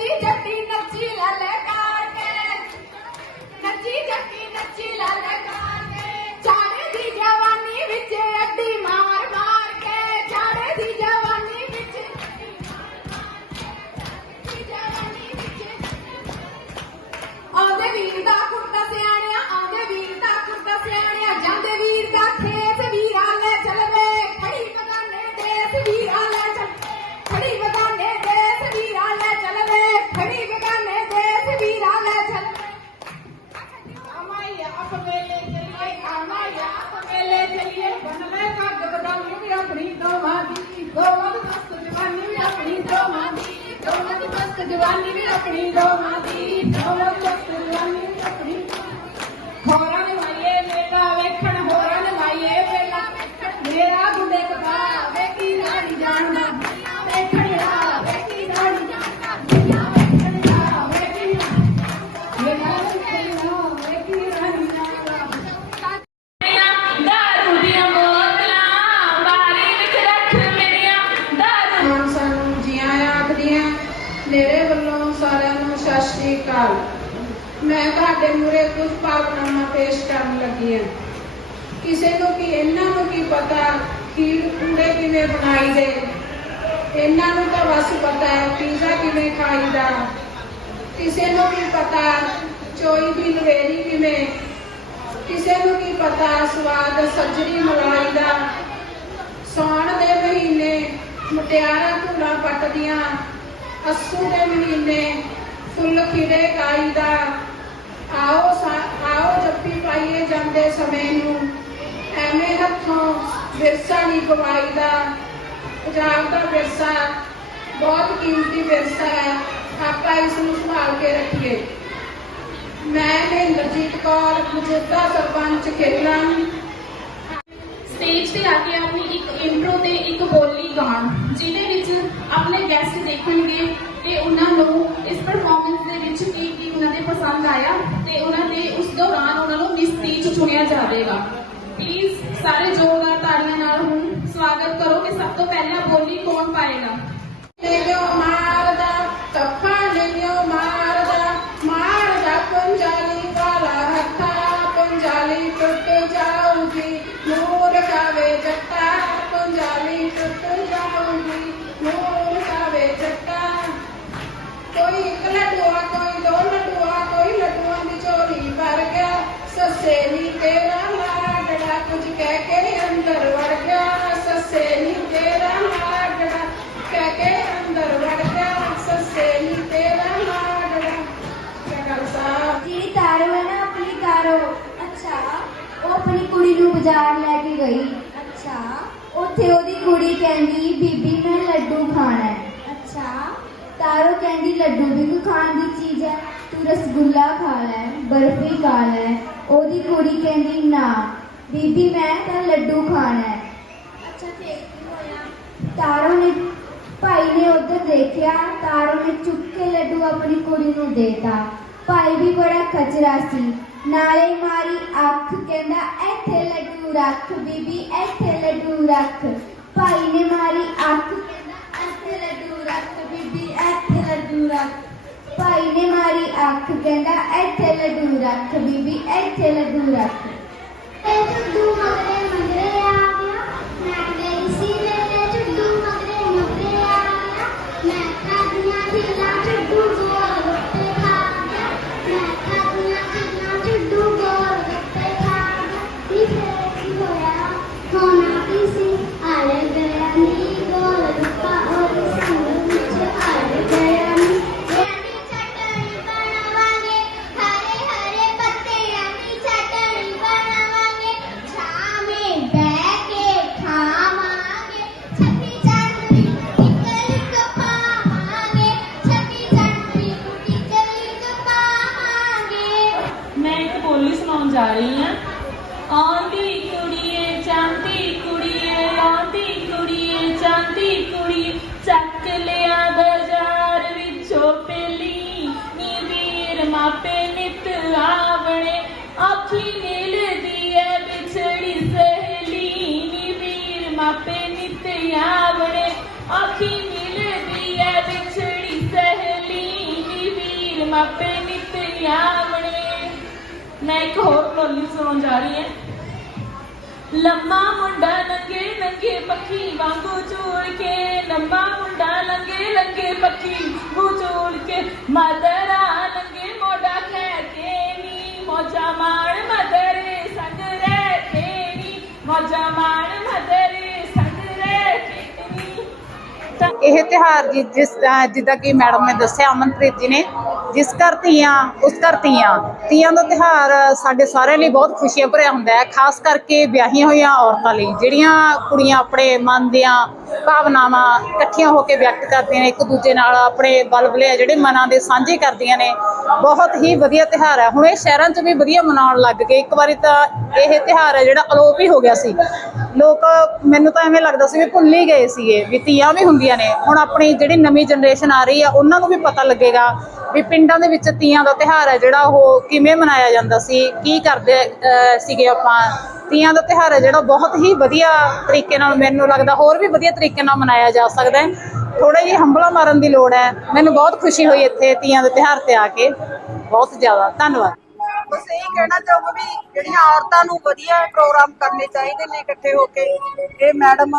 ਨੱਚੀ ਜੱਟੀ ਨੱਚੀ ਲਾਲੇ ਕਰਕੇ ਨੱਚੀ ਜੱਟੀ ਨੱਚੀ ਲਾਲੇ रखणी रखणी खोरा ਮੈਂ ਤੁਹਾਡੇ ਮੂਰੇ ਕੁਝ ਭਾਵਨਾਵਾਂ ਪੇਸ਼ ਕਰਨ ਲੱਗੀ ਹਾਂ। ਕਿਸੇ ਨੂੰ ਕੀ ਇਹਨਾਂ ਨੂੰ ਕੀ ਪਤਾ ਖੀਰ ਪੂੜੇ ਕਿਵੇਂ ਬਣਾਈ ਦੇ ਇਹਨਾਂ ਨੂੰ ਤਾਂ ਬਸ ਪਤਾ ਹੈ ਪੀਜ਼ਾ ਕਿਵੇਂ ਖਾਈਦਾ। ਕਿਸੇ ਨੂੰ ਕੀ ਪਤਾ ਚੋਈ ਦੀ ਲਵੇਰੀ ਕਿਵੇਂ? ਕਿਸੇ ਨੂੰ ਕੀ ਪਤਾ ਸਵਾਦ ਸੱਜਰੀ ਮਲਾਈ ਦਾ? ਸਾਉਣ ਦੇ ਮਹੀਨੇ ਮੁਟਿਆਰਾਂ ਧੂੜਾ ਪੱਟਦੀਆਂ, ਅੱਸੂ ਦੇ ਮਹੀਨੇ ਫੁੱਲ ਖਿੜੇ ਕਾਈ ਦਾ। ਆਓ ਆਓ ਜੱਫੀ ਪਾਈਏ ਜਾਂਦੇ ਸਮੇਂ ਨੂੰ। ਐਵੇਂ ਹੱਥੋਂ ਵਿਰਸਾ ਨਹੀਂ ਗਵਾਈਦਾ। ਪੰਜਾਬ ਦਾ ਵਿਰਸਾ, ਬਹੁਤ ਕੀਮਤੀ ਵਿਰਸਾ ਹੈ। ਆਪਾਂ ਇਸ ਨੂੰ ਸੰਭਾਲ ਕੇ ਰੱਖੀਏ। ਮੈਂ ਮਹਿੰਦਰਜੀਤ ਕੌਰ, ਮੌਜੂਦਾ ਸਰਪੰਚ ਖੇਲਾਂ ਸਟੇਜ ਤੇ ਆ ਕੇ ਆਪਣੀ ਇੱਕ ਇੰਟਰੋ ਤੇ ਇੱਕ ਬੋਲੀ ਗਾਉਣ, ਜਿਹਦੇ ਵਿੱਚ ਆਪਣੇ ਗੈਸਟ ਦੇਖਣਗੇ ਕਿ ਉਹਨਾਂ ਨੂੰ ਇਸ ਪਰਫਾਰਮੈਂਸ ਦੇ ਵਿੱਚ ਕੀ ਕੀ ਉਹਨਾਂ ਦੇ ਪਸੰਦ ਆਇਆ ਤੇ ਉਹਨਾਂ ਦੇ ਉਸ ਦੌਰਾਨ ਉਹਨਾਂ ਨੂੰ ਮਿਸ ਤੀਜ ਚੁਣਿਆ ਜਾਵੇਗਾ। ਪਲੀਜ਼ ਸਾਰੇ ਜ਼ੋਰਦਾਰ ਤਾੜੀਆਂ ਨਾਲ ਹੁਣ ਸਵਾਗਤ ਕਰੋ ਕਿ ਸਭ ਤੋਂ ਪਹਿਲਾਂ ਬੋਲੀ ਕੌਣ ਪਾਏਗਾ? ਨਿਓ ਮਾਰਦਾ ਤੱਫਾ ਨਿਓ ਮਾਰਦਾ ਸੱਸੇ ਨੀ ਤੇਰਾ ਲਾਡੜਾ ਕੁਝ ਕਹਿ ਕੇ ਅੰਦਰ ਵੜ ਗਿਆ। ਸੱਸੇ ਨੀ ਤੇਰਾ ਲਾਡੜਾ ਕਹਿ ਕੇ ਅੰਦਰ ਵੜ ਗਿਆ। ਸੱਸੇ ਨੀ ਤੇਰਾ ਲਾਡੜਾ ਕਿਆ ਸਾਹਿਬ ਜਿਹੜੀ ਤਾਰੋ ਹੈ ਆਪਣੀ ਤਾਰੋ ਅੱਛਾ, ਉਹ ਆਪਣੀ ਕੁੜੀ ਨੂੰ ਬਾਜ਼ਾਰ ਲੈ ਕੇ ਗਈ। ਅੱਛਾ, ਉੱਥੇ ਉਹਦੀ ਕੁੜੀ ਕਹਿੰਦੀ, ਬੀਬੀ, ਮੈਂ ਲੱਡੂ ਖਾਣਾ ਹੈ। ਅੱਛਾ, ਤਾਰੋ ਕਹਿੰਦੀ, ਲੱਡੂ ਵੀ ਕੋਈ ਖਾਣ ਦੀ ਚੀਜ਼ ਹੈ। ਤੂੰ ਰਸਗੁੱਲਾ ਖਾ ਲੈ ਬਰਫੀ ਖਾ ਲੈ ਉਹਦੀ ਕੁੜੀ ਕਹਿੰਦੀ ਨਾ ਬੀਬੀ ਮੈਂ ਤਾਂ ਲੱਡੂ ਖਾਣਾ। ਹੈ ਅੱਛਾ ਫੇਰ ਕੀ ਹੋਇਆ? ਤਾਰੋ ਨੇ ਭਾਈ ਨੇ ਉਧਰ ਦੇਖਿਆ ਤਾਰੋ ਨੇ ਚੁੱਕ ਕੇ ਲੱਡੂ ਆਪਣੀ ਕੁੜੀ ਨੂੰ ਦੇਤਾ। ਭਾਈ ਵੀ ਬੜਾ ਖਚਰਾ ਸੀ। ਨਾਲੇ ਮਾਰੀ ਅੱਖ ਕਹਿੰਦਾ ਇੱਥੇ ਲੱਡੂ ਰੱਖ ਬੀਬੀ ਇੱਥੇ ਲੱਡੂ ਰੱਖ। ਭਾਈ ਨੇ ਮਾਰੀ ਅੱਖ, ਕਹਿੰਦਾ, ਇੱਥੇ ਲੱਡੂ ਰੱਖ ਬੀਬੀ, ਇੱਥੇ ਲੱਡੂ ਰੱਖ। ਇਹ ਝੁੱਡੂ ਮਗਰੇ ਮਗਰੇ ਆ। ਇੱਕ ਬੋਲੀ ਸੁਣਾਉਣ ਜਾ ਰਹੀ ਹਾਂ ਆਉਂਦੀ ਕੁੜੀਏ ਚਾਂਦੀ ਕੁੜੀਏ ਆਉਂਦੀ ਕੁੜੀਏ ਚਾਂਦੀ ਕੁੜੀ ਚੱਕ ਲਿਆ ਬਾਜ਼ਾਰ ਵਿੱਚੋਂ ਪੇਲੀ ਨੀ ਵੀਰ ਮਾਪੇ ਨਿਤ ਆਵਣੇ ਆਖੀ ਮਿਲਦੀ ਐ ਵਿਛੜੀ ਸਹੇਲੀ ਨੀ ਵੀਰ ਮਾਪੇ ਨਿਤ ਆਵਣੇ ਆਖੀ ਮਿਲਦੀ ਐ ਵਿਛੜੀ ਸਹੇਲੀ ਨੀ ਵੀਰ ਮਾਪੇ ਨਿਤ ਆਵਣੇ ਮੈਂ ਇੱਕ ਹੋਰ ਬੋਲੀ ਸੁਣਾਉਣ ਜਾ ਰਹੀ ਹਾਂ। ਲੰਮਾ ਮੁੰਡਾ ਲੰਗੇ ਲੰਗੇ ਪੱਖੀ ਵਾਂਗੂ ਝੂਲ ਕੇ, ਲੰਮਾ ਮੁੰਡਾ ਲੰਗੇ ਲੰਗੇ ਪੱਖੀ ਵਾਂਗੂ ਝੂਲ ਕੇ, ਮਦਰਾ ਇਹ ਤਿਉਹਾਰ ਜੀ, ਜਿਸ ਜਿੱਦਾਂ ਕਿ ਮੈਡਮ ਨੇ ਦੱਸਿਆ, ਅਮਨਪ੍ਰੀਤ ਜੀ ਨੇ, ਜਿਸ ਘਰ ਧੀਆਂ, ਉਸ ਘਰ ਧੀਆਂ ਤੀਆਂ ਦਾ ਤਿਹਾਰ ਸਾਡੇ ਸਾਰਿਆਂ ਲਈ ਬਹੁਤ ਖੁਸ਼ੀਆਂ ਭਰਿਆ ਹੁੰਦਾ ਹੈ, ਖਾਸ ਕਰਕੇ ਵਿਆਹੀਆਂ ਹੋਈਆਂ ਔਰਤਾਂ ਲਈ, ਜਿਹੜੀਆਂ ਕੁੜੀਆਂ ਆਪਣੇ ਮਨ ਦੀਆਂ ਭਾਵਨਾਵਾਂ ਇਕੱਠੀਆਂ ਹੋ ਕੇ ਵਿਅਕਤ ਕਰਦੀਆਂ ਨੇ, ਇੱਕ ਦੂਜੇ ਨਾਲ ਆਪਣੇ ਬਲਬਲੇ ਜਿਹੜੇ ਮਨਾਂ ਦੇ ਸਾਂਝੇ ਕਰਦੀਆਂ ਨੇ। ਬਹੁਤ ਹੀ ਵਧੀਆ ਤਿਹਾਰ ਹੈ ਹੁਣ ਇਹ ਸ਼ਹਿਰਾਂ 'ਚ ਵੀ ਵਧੀਆ ਮਨਾਉਣ ਲੱਗ ਗਏ। ਇੱਕ ਵਾਰੀ ਤਾਂ ਇਹ ਤਿਹਾਰ ਹੈ ਜਿਹੜਾ ਅਲੋਪ ਹੀ ਹੋ ਗਿਆ ਸੀ। ਲੋਕ, ਮੈਨੂੰ ਤਾਂ ਐਵੇਂ ਲੱਗਦਾ ਸੀ ਵੀ ਭੁੱਲ ਹੀ ਗਏ ਸੀਗੇ, ਵੀ ਤੀਆਂ ਵੀ ਹੁੰਦੀਆਂ ਨੇ। ਹੁਣ ਆਪਣੀ ਜਿਹੜੀ ਨਵੀਂ ਜਨਰੇਸ਼ਨ ਆ ਰਹੀ ਆ, ਉਹਨਾਂ ਨੂੰ ਵੀ ਪਤਾ ਲੱਗੇਗਾ ਵੀ ਪਿੰਡਾਂ ਦੇ ਵਿੱਚ ਤੀਆਂ ਦਾ ਤਿਹਾਰ ਹੈ ਜਿਹੜਾ ਉਹ ਕਿਵੇਂ ਮਨਾਇਆ ਜਾਂਦਾ ਸੀ, ਕੀ ਕਰਦੇ ਸੀਗੇ ਆਪਾਂ। ਤੀਆਂ ਦਾ ਤਿਹਾਰ ਹੈ ਜਿਹੜਾ ਬਹੁਤ ਹੀ ਵਧੀਆ ਤਰੀਕੇ ਨਾਲ ਮੈਨੂੰ ਲੱਗਦਾ ਹੋਰ ਵੀ ਵਧੀਆ ਤਰੀਕੇ ਨਾਲ ਮਨਾਇਆ ਜਾ ਸਕਦਾ ਹੈ। ਥੋੜਾ ਜਿਹੀ ਹੰਬਲਾ ਮਾਰਨ ਦੀ ਲੋੜ ਹੈ। ਮੈਨੂੰ ਬਹੁਤ ਖੁਸ਼ੀ ਹੋਈ ਇੱਥੇ ਤੀਆਂ ਦੇ ਤਿਹਾਰ ਤੇ ਆ ਕੇ। ਬਹੁਤ ਜ਼ਿਆਦਾ। ਧੰਨਵਾਦ। ਬਸ ਇਹੀ ਕਹਿਣਾ ਚਾਹੂੰਗਾ ਵੀ ਜਿਹੜੀਆਂ ਔਰਤਾਂ ਨੂੰ ਵਧੀਆ ਪ੍ਰੋਗਰਾਮ ਕਰਨੇ ਚਾਹੀਦੇ ਨੇ ਇਕੱਠੇ ਹੋ ਕੇ, ਇਹ ਮੈਡਮ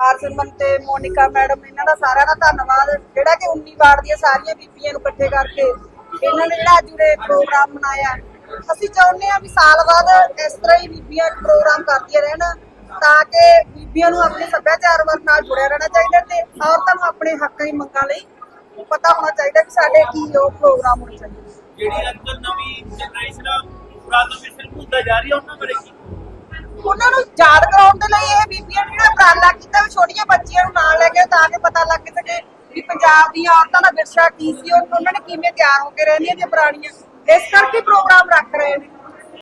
ਹਰਸਿਮਰਨ ਤੇ ਮੋਨਿਕਾ ਮੈਡਮ, ਇਹਨਾਂ ਦਾ ਸਾਰਿਆਂ ਦਾ ਧੰਨਵਾਦ। ਜਿਹੜਾ ਕਿ 19 ਵਾਰ ਦੀਆਂ ਸਾਰੀਆਂ ਬੀਬੀਆਂ ਨੂੰ ਇਕੱਠੇ ਕਰਕੇ ਇਹਨਾਂ ਨੇ ਜਿਹੜਾ ਅੱਜ ਉਰੇ ਪ੍ਰੋਗਰਾਮ ਮਨਾਇਆ। ਅਸੀਂ ਚਾਹੁੰਦੇ ਹਾਂ ਵੀ ਸਾਲ ਬਾਅਦ ਇਸ ਤਰ੍ਹਾਂ ਹੀ ਬੀਬੀਆਂ ਪ੍ਰੋਗਰਾਮ ਕਰਦੀਆਂ ਰਹਿਣ ਤਾਂ ਕਿ ਬੀਬੀਆਂ ਨੂੰ ਆਪਣੇ ਸੱਭਿਆਚਾਰ ਵੱਲ ਨਾਲ ਜੁੜਿਆ ਰਹਿਣਾ ਚਾਹੀਦਾ ਤੇ ਔਰਤਾਂ ਨੂੰ ਆਪਣੇ ਹੱਕਾਂ ਦੀ ਮੰਗਾਂ ਲਈ ਪਤਾ ਹੋਣਾ ਚਾਹੀਦਾ ਕਿ ਸਾਡੇ ਕੀ ਉਹ ਪ੍ਰੋਗਰਾਮ ਹੋਣੇ ਚਾਹੀਦੇ ਜਿਹੜੀ ਅੱਜ ਨਵੀਂ ਜਨਰੇਸ਼ਨ ਵਿਰਸੇ ਨੂੰ ਭੁੱਲਦਾ ਜਾ ਰਹੀ ਉਹਨਾਂ ਬਾਰੇ ਕੀ? ਉਹਨਾਂ ਨੂੰ ਯਾਦ ਕਰਾਉਣ ਦੇ ਲਈ ਇਹ ਬੀਬੀਆਂ ਜਿਹੜਾ ਉਪਰਾਲਾ ਕੀਤਾ ਵੀ ਛੋਟੀਆਂ ਬੱਚੀਆਂ ਨੂੰ ਨਾਲ ਲੈ ਕੇ ਤਾਂ ਕਿ ਪਤਾ ਲੱਗ ਸਕੇ ਵੀ ਪੰਜਾਬ ਦੀਆਂ ਔਰਤਾਂ ਦਾ ਵਿਰਸਾ ਕੀ ਸੀ ਔਰ ਉਹਨਾਂ ਨੇ ਕਿਵੇਂ ਤਿਆਰ ਹੋ ਕੇ ਰਹਿੰਦੀਆਂ ਤੇ ਪੁਰਾਣੀਆਂ ਇਸ ਕਰਕੇ ਪ੍ਰੋਗਰਾਮ ਰੱਖ ਰਹੇ ਨੇ